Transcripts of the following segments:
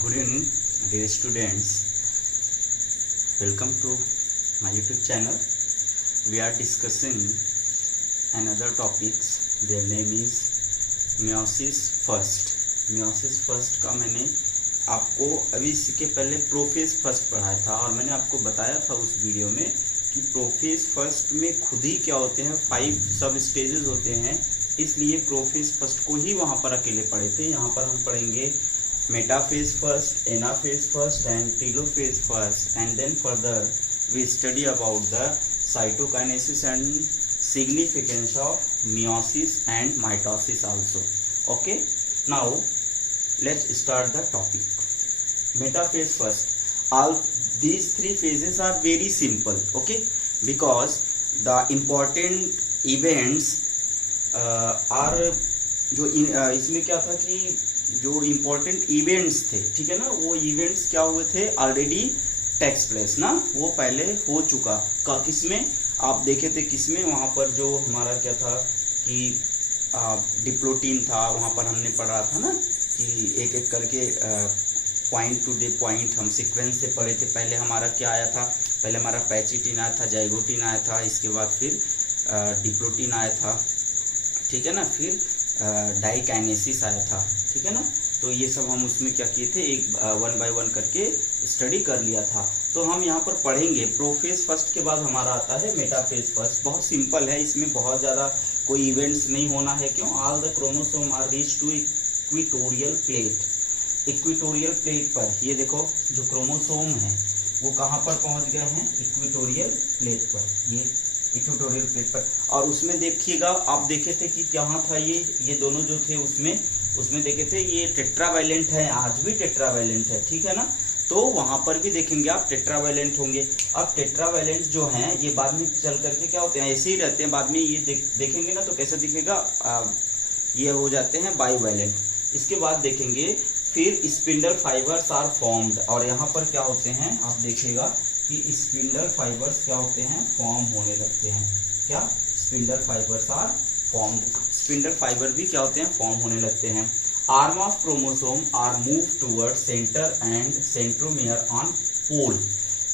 Good evening, dear students. Welcome to my YouTube channel. We are discussing another topics. Their name is meiosis first. meiosis first का मैंने आपको अभी इसके पहले prophase first पढ़ाया था और मैंने आपको बताया था उस वीडियो में कि प्रोफेज फर्स्ट में खुद ही क्या होते हैं 5 सब स्टेजेस होते हैं, इसलिए प्रोफेज फर्स्ट को ही वहाँ पर अकेले पढ़े थे। यहाँ पर हम पढ़ेंगे metaphase first, anaphase first and telophase first, and then further we study about the cytokinesis and significance of meiosis and mitosis also. Okay, now let's start the topic. Metaphase first. All these three phases are very simple, okay, because the important events are जो इसमें क्या था कि जो important events थे, ठीक है ना, वो इवेंट्स क्या हुए थे ऑलरेडी टेक्स प्लेस ना, वो पहले हो चुका का किसमें आप देखे थे, किसमें वहाँ पर जो हमारा क्या था कि डिप्लोटीन था, वहाँ पर हमने पढ़ा था ना कि एक एक करके पॉइंट टू डे पॉइंट हम सीक्वेंस से पढ़े थे। पहले हमारा क्या आया था, पहले हमारा पैचिटिन आया था, जाइगोटिन आया था, इसके बाद फिर डिप्लोटीन आया था, ठीक है ना, फिर डाइकाइनेसिस आया था, ठीक है ना। तो ये सब हम उसमें क्या किए थे, एक 1 बाय 1 करके स्टडी कर लिया था। तो हम यहाँ पर पढ़ेंगे प्रोफेज फर्स्ट के बाद हमारा आता है मेटाफेज फर्स्ट। बहुत सिंपल है, इसमें बहुत ज़्यादा कोई इवेंट्स नहीं होना है। क्यों? All the chromosome are reach to equatorial plate. Equatorial plate पर ये देखो जो क्रोमोसोम है वो कहाँ पर पहुँच गए हैं, इक्विटोरियल प्लेट पर, ये इक्विटोरियल प्लेट पर। और उसमें देखिएगा, आप देखे थे कि कहाँ था ये दोनों जो थे उसमें देखे थे ये टेट्रावैलेंट है, आज भी टेट्रावैलेंट है, ठीक है ना। तो वहां पर भी देखेंगे आप टेट्रावैलेंट होंगे। अब टेट्रावैलेंट जो हैं ये बाद में चल करके क्या होते हैं, ऐसे ही रहते हैं, बाद में ये देखेंगे ना तो कैसे दिखेगा, ये हो जाते हैं बाइवैलेंट। इसके बाद देखेंगे फिर स्पिंडल फाइबर्स आर फॉर्म्ड, और यहाँ पर क्या होते हैं आप देखिएगा कि स्पिंडल फाइबर्स क्या होते हैं, फॉर्म होने लगते हैं। क्या? Spindle fibres are formed. Spindle fibre भी क्या होते हैं, फॉर्म होने लगते हैं। Arm of chromosome are move toward centre and centromere on pole.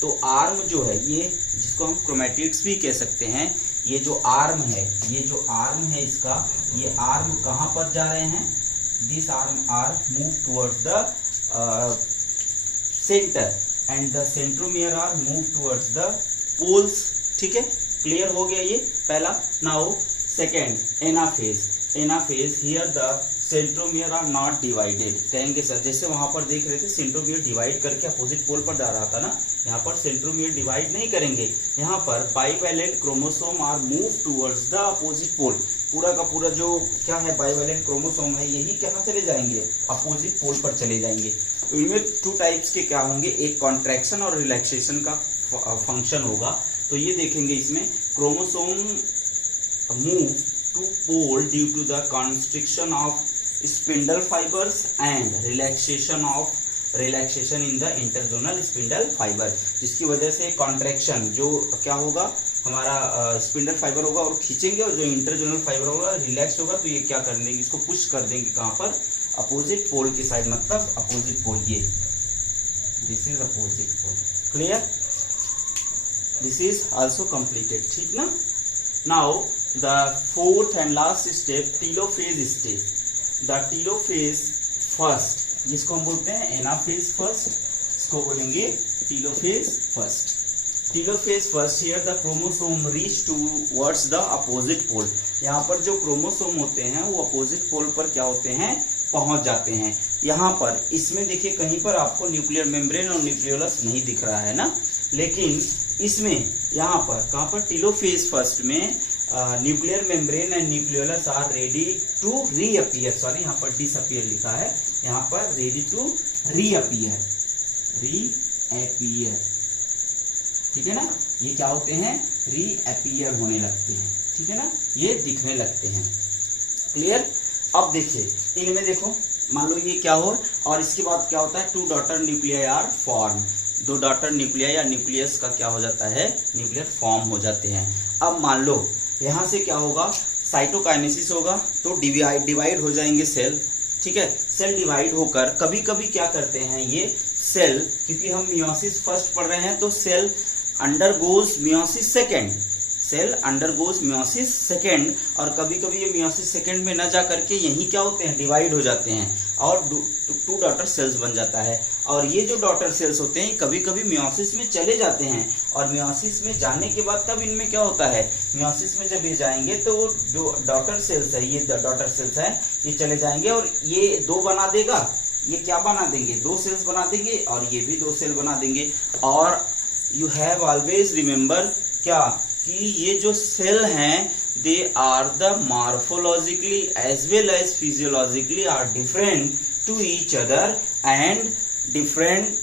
तो आर्म जो है ये, जिसको हम क्रोमैटिड्स भी कह सकते हैं, ये जो आर्म है, ये जो आर्म है इसका, ये आर्म कहाँ पर जा रहे हैं, this arm are move towards the centre and the centromere are move towards the poles, ठीक है। क्लियर हो गया ये पहला। Now second, anaphase here the centromere are not divided. कहेंगे सर जैसे वहां पर देख रहे थे सेंट्रोमियर डिवाइड करके अपोजिट पोल पर जा रहा था ना, यहाँ पर सेंट्रोमियर डिवाइड नहीं करेंगे, यहाँ पर bivalent chromosome are move towards the opposite pole. पूरा का पूरा जो क्या है बाइवैलेंट क्रोमोसोम है, यही कहाँ चले जाएंगे, अपोजिट पोल पर चले जाएंगे। तो इनमें 2 टाइप्स के क्या होंगे, एक कॉन्ट्रैक्शन और रिलैक्सेशन का फंक्शन होगा। तो ये देखेंगे इसमें chromosome move to pole due to the constriction of spindle fibres and relaxation in the interzonal spindle fibre, जिसकी वजह से कॉन्ट्रैक्शन जो क्या होगा, हमारा स्पिंडल फाइबर होगा और खींचेंगे, और जो इंटरजोनल फाइबर होगा रिलैक्स होगा, तो ये क्या कर देंगे, इसको पुश कर देंगे कहाँ पर, अपोजिट पोल की साइड, मतलब अपोजिट पोल, ये this is opposite pole. Clear? This is also completed, ठीक ना। Now the fourth and last step, telophase stage. The telophase first, जिसको हम बोलते हैं एनाफेज फर्स्ट, इसको बोलेंगे telophase first. Telophase first, here the chromosome reach towards the opposite pole. यहाँ पर जो क्रोमोसोम होते हैं वो अपोजिट पोल पर क्या होते हैं, पहुंच जाते हैं। यहाँ पर इसमें देखिए कहीं पर आपको न्यूक्लियर मेम्ब्रेन और न्यूक्लियोलस नहीं दिख रहा है ना, लेकिन इसमें यहाँ पर कहाँ पर टीलोफेज फर्स्ट में nuclear membrane and nucleolus are ready to reappear, sorry यहाँ पर डिसअपियर लिखा है, यहाँ पर रेडी टू रीअपियर, ठीक है ना। ये क्या होते हैं, रीअपियर होने लगते हैं, ठीक है ना, ये दिखने लगते हैं। क्लियर? अब देखिए इनमें देखो, मान लो ये क्या हो, और इसके बाद क्या होता है, 2 daughter nuclei are form. 2 daughter nuclei या न्यूक्लियस का क्या हो जाता है, न्यूक्लियर फॉर्म हो जाते हैं। अब मान लो यहाँ से क्या होगा, साइटोकाइनेसिस होगा, तो डिवाइड हो जाएंगे सेल, ठीक है। सेल डिवाइड होकर कभी कभी क्या करते हैं ये सेल, क्योंकि हम मियोसिस फर्स्ट पढ़ रहे हैं तो cell undergoes meiosis second, cell undergoes meiosis second, और कभी कभी ये मियोसिस सेकेंड में न जा करके यही क्या होते हैं डिवाइड हो जाते हैं और टू डॉटर सेल्स बन जाता है। और ये जो डॉटर सेल्स होते हैं कभी कभी मियोसिस में चले जाते हैं, और मियोसिस में जाने के बाद तब इनमें क्या होता है, मियोसिस में जब ये जाएंगे तो जो डॉटर सेल्स है, ये डॉटर सेल्स है, ये चले जाएंगे और ये दो बना देगा, ये क्या बना देंगे, दो सेल्स बना देंगे, और ये भी दो सेल बना देंगे। और यू हैव ऑलवेज रिमेम्बर क्या कि ये जो सेल हैं they are the morphologically as well as physiologically are different to each other and different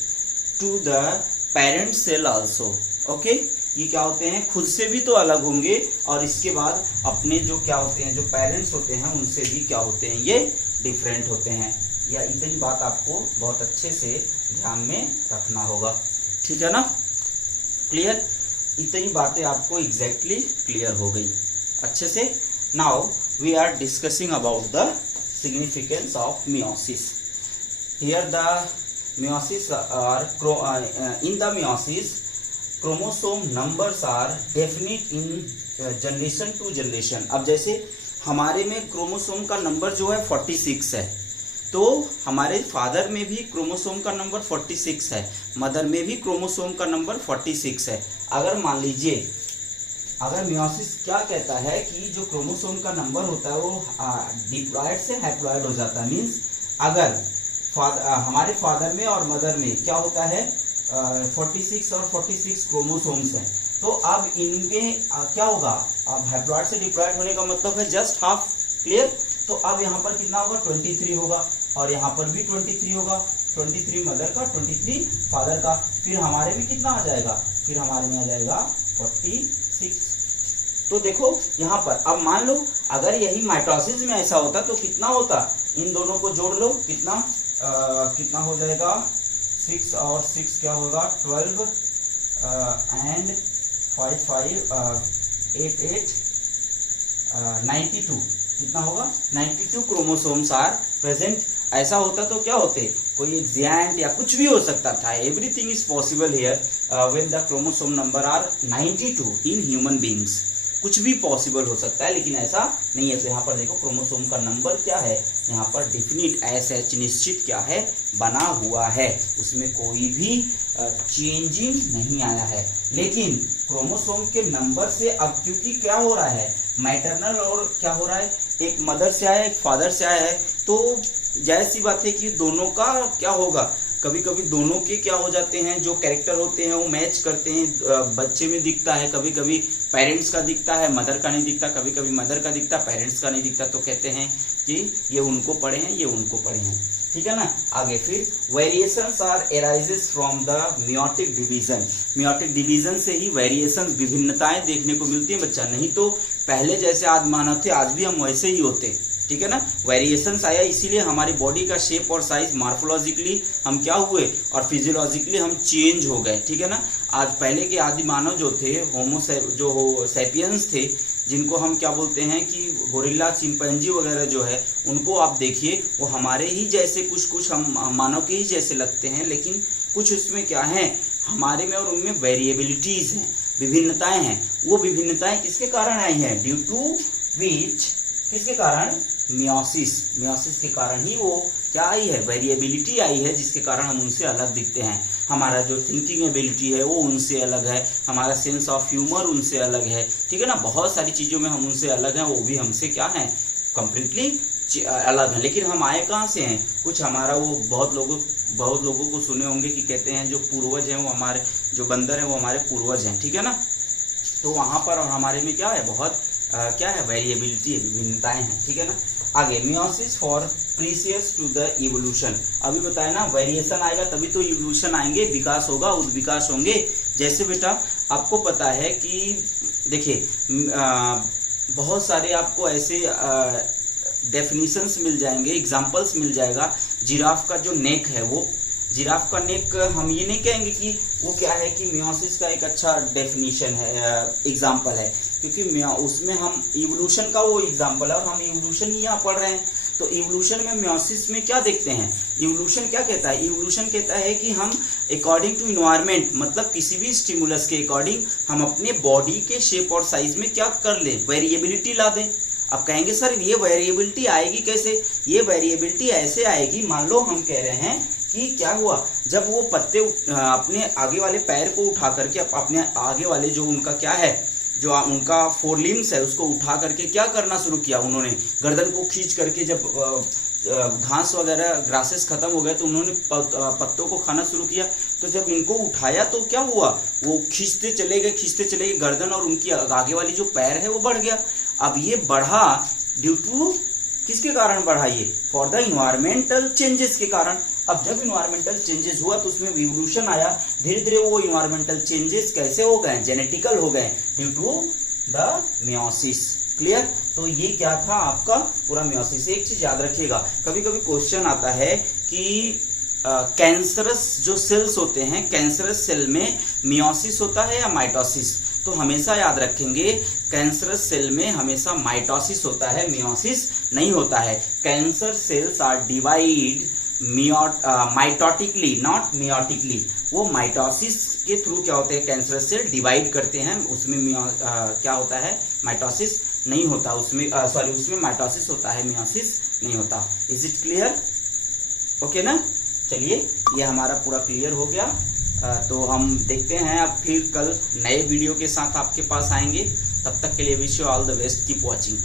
to the parent cell also. Okay, ये क्या होते हैं, खुद से भी तो अलग होंगे और इसके बाद अपने जो क्या होते हैं, जो पेरेंट्स होते हैं उनसे भी क्या होते हैं, ये डिफरेंट होते हैं। या इतनी बात आपको बहुत अच्छे से ध्यान में रखना होगा, ठीक है ना, क्लियर। इतनी बातें आपको एग्जैक्टली क्लियर हो गई अच्छे से। Now we are discussing about the significance of meiosis. Here the meiosis are in the meiosis chromosome numbers are definite in generation to generation. अब जैसे हमारे में क्रोमोसोम का नंबर जो है 46 है, तो हमारे फादर में भी क्रोमोसोम का नंबर 46 है, मदर में भी क्रोमोसोम का नंबर 46 है। अगर मान लीजिए, अगर मियोसिस क्या कहता है कि जो क्रोमोसोम का नंबर होता है वो डिप्लॉयड से हैप्लॉयड हो जाता है, मीन्स अगर हमारे फादर में और मदर में क्या होता है 46 और 46 क्रोमोसोम्स हैं, तो अब इनमें क्या होगा, अब हैप्लॉयड से डिप्लॉयड होने का मतलब है जस्ट हाफ, क्लियर। तो अब यहाँ पर कितना होगा 23 होगा, और यहाँ पर भी 23 होगा, 23 मदर का 23 फादर का, फिर हमारे में कितना आ जाएगा, फिर हमारे में आ जाएगा 46। तो देखो यहाँ पर अब मान लो अगर यही माइटोसिस में ऐसा होता तो कितना होता, इन दोनों को जोड़ लो, कितना हो जाएगा 6 और 6 क्या होगा 12 एंड 5 5 8 8 92, कितना होगा 92 क्रोमोसोम्स आर प्रेजेंट। ऐसा होता तो क्या होते, कोई एक जिएंट या कुछ भी हो सकता था, everything is possible here when the chromosome number are 92 in human beings, कुछ भी पॉसिबल हो सकता है, लेकिन ऐसा नहीं है। तो यहाँ पर देखो क्रोमोसोम का नंबर क्या है, यहाँ पर डिफिनिट एसएच निश्चित क्या है बना हुआ है, उसमें कोई भी चेंजिंग नहीं आया है। लेकिन क्रोमोसोम के नंबर से अब क्योंकि क्या हो रहा है, मैटरनल और क्या हो रहा है, एक मदर से आया एक फादर से आया है, तो जाहिर सी बात है कि दोनों का क्या होगा, कभी कभी दोनों के क्या हो जाते हैं, जो कैरेक्टर होते हैं वो मैच करते हैं, बच्चे में दिखता है, कभी कभी पेरेंट्स का दिखता है, मदर का नहीं दिखता, कभी कभी मदर का दिखता, पेरेंट्स का नहीं दिखता, तो कहते हैं कि ये उनको पढ़े हैं, ये उनको पढ़े हैं, ठीक है ना। आगे फिर variations are arises from the meiotic division. Meiotic division से ही वेरिएशंस, विभिन्नताएं देखने को मिलती हैं बच्चा, नहीं तो पहले जैसे आदि मानव थे आज भी हम वैसे ही होते, ठीक है ना। वेरिएशंस आया इसीलिए हमारी बॉडी का शेप और साइज मॉर्फोलॉजिकली हम क्या हुए और फिजियोलॉजिकली हम चेंज हो गए, ठीक है ना। आज पहले के आदि मानव जो थे, जो सैपियंस थे, जिनको हम क्या बोलते हैं कि गोरिल्ला चिंपैंजी वगैरह जो है, उनको आप देखिए वो हमारे ही जैसे कुछ हम मानव के ही जैसे लगते हैं, लेकिन कुछ उसमें क्या है, हमारे में और उनमें वेरिएबिलिटीज हैं, विभिन्नताएं हैं। वो विभिन्नताएं किसके कारण आई हैं, ड्यू टू विच, किसके कारण, मियोसिस के कारण ही वो क्या आई है, वेरिएबिलिटी आई है, जिसके कारण हम उनसे अलग दिखते हैं। हमारा जो थिंकिंग एबिलिटी है वो उनसे अलग है, हमारा सेंस ऑफ ह्यूमर उनसे अलग है, ठीक है ना। बहुत सारी चीज़ों में हम उनसे अलग हैं, वो भी हमसे क्या है, कंप्लीटली अलग है। लेकिन हम आए कहाँ से हैं, कुछ हमारा वो बहुत लोगों को सुने होंगे कि कहते हैं जो पूर्वज हैं वो हमारे, जो बंदर हैं वो हमारे पूर्वज हैं, ठीक है ना। तो वहाँ पर और हमारे में क्या है, बहुत क्या है, वेरिएबिलिटी है, विभिन्नताएं हैं, ठीक है ना। आगे meiosis for precious to the evolution. अभी बताया ना, वेरिएशन आएगा तभी तो इवोल्यूशन आएंगे, विकास होगा, उद्विकास होंगे। जैसे बेटा आपको पता है कि देखिए बहुत सारे आपको ऐसे डेफिनेशंस मिल जाएंगे, एग्जांपल्स मिल जाएगा। जिराफ का जो नेक है, वो जिराफ का नेक, हम ये नहीं कहेंगे कि वो क्या है कि मियोसिस का एक अच्छा डेफिनेशन है, एग्जाम्पल है, क्योंकि उसमें हम इवोल्यूशन का वो एग्जाम्पल है और हम इवोल्यूशन ही यहाँ पढ़ रहे हैं। तो इवोल्यूशन में मियोसिस में क्या देखते हैं, इवोल्यूशन क्या कहता है, इवोल्यूशन कहता है कि हम अकॉर्डिंग टू इन्वायरमेंट, मतलब किसी भी स्टिमुलस के अकॉर्डिंग हम अपने बॉडी के शेप और साइज में क्या कर लें, वेरिएबिलिटी ला दें। अब कहेंगे सर ये वेरिएबिलिटी आएगी कैसे, ये वेरिएबिलिटी ऐसे आएगी, मान लो हम कह रहे हैं कि क्या हुआ, जब वो पत्ते अपने आगे वाले पैर को उठा करके अपने आगे वाले जो उनका क्या है, जो उनका फोर लिम्स है उसको उठा करके क्या करना शुरू किया उन्होंने, गर्दन को खींच करके, जब घास वगैरह ग्रासेस खत्म हो गए तो उन्होंने पत्तों को खाना शुरू किया। तो जब इनको उठाया तो क्या हुआ, वो खींचते चले गए गर्दन, और उनकी आगे वाली जो पैर है वो बढ़ गया। अब ये बढ़ा ड्यू टू किसके कारण बढ़ा, ये फॉर द इन्वायरमेंटल चेंजेस के कारण। अब जब इन्वायरमेंटल चेंजेस हुआ तो उसमें इवोल्यूशन आया, धीरे धीरे वो इन्वायरमेंटल चेंजेस कैसे हो गए, जेनेटिकल हो गए due to the meiosis. Clear. तो ये क्या था आपका पूरा मियोसिस। एक चीज याद रखिएगा, कभी कभी क्वेश्चन आता है कि कैंसरस जो सेल्स होते हैं, कैंसरस सेल में मियोसिस होता है या माइटोसिस, तो हमेशा याद रखेंगे कैंसरस सेल में हमेशा माइटोसिस होता है, मियोसिस नहीं होता है। Cancer cells are divide mitotically not meiotically. वो माइटोसिस के थ्रू क्या होते हैं, कैंसरस सेल डिवाइड करते हैं, उसमें क्या होता है, माइटोसिस नहीं होता, उसमें उसमें माइटोसिस होता है, मियोसिस नहीं होता। इज इट क्लियर, ओके ना। चलिए ये हमारा पूरा क्लियर हो गया। तो हम देखते हैं अब फिर कल नए वीडियो के साथ आपके पास आएंगे। तब तक के लिए wish you all the best, keep watching.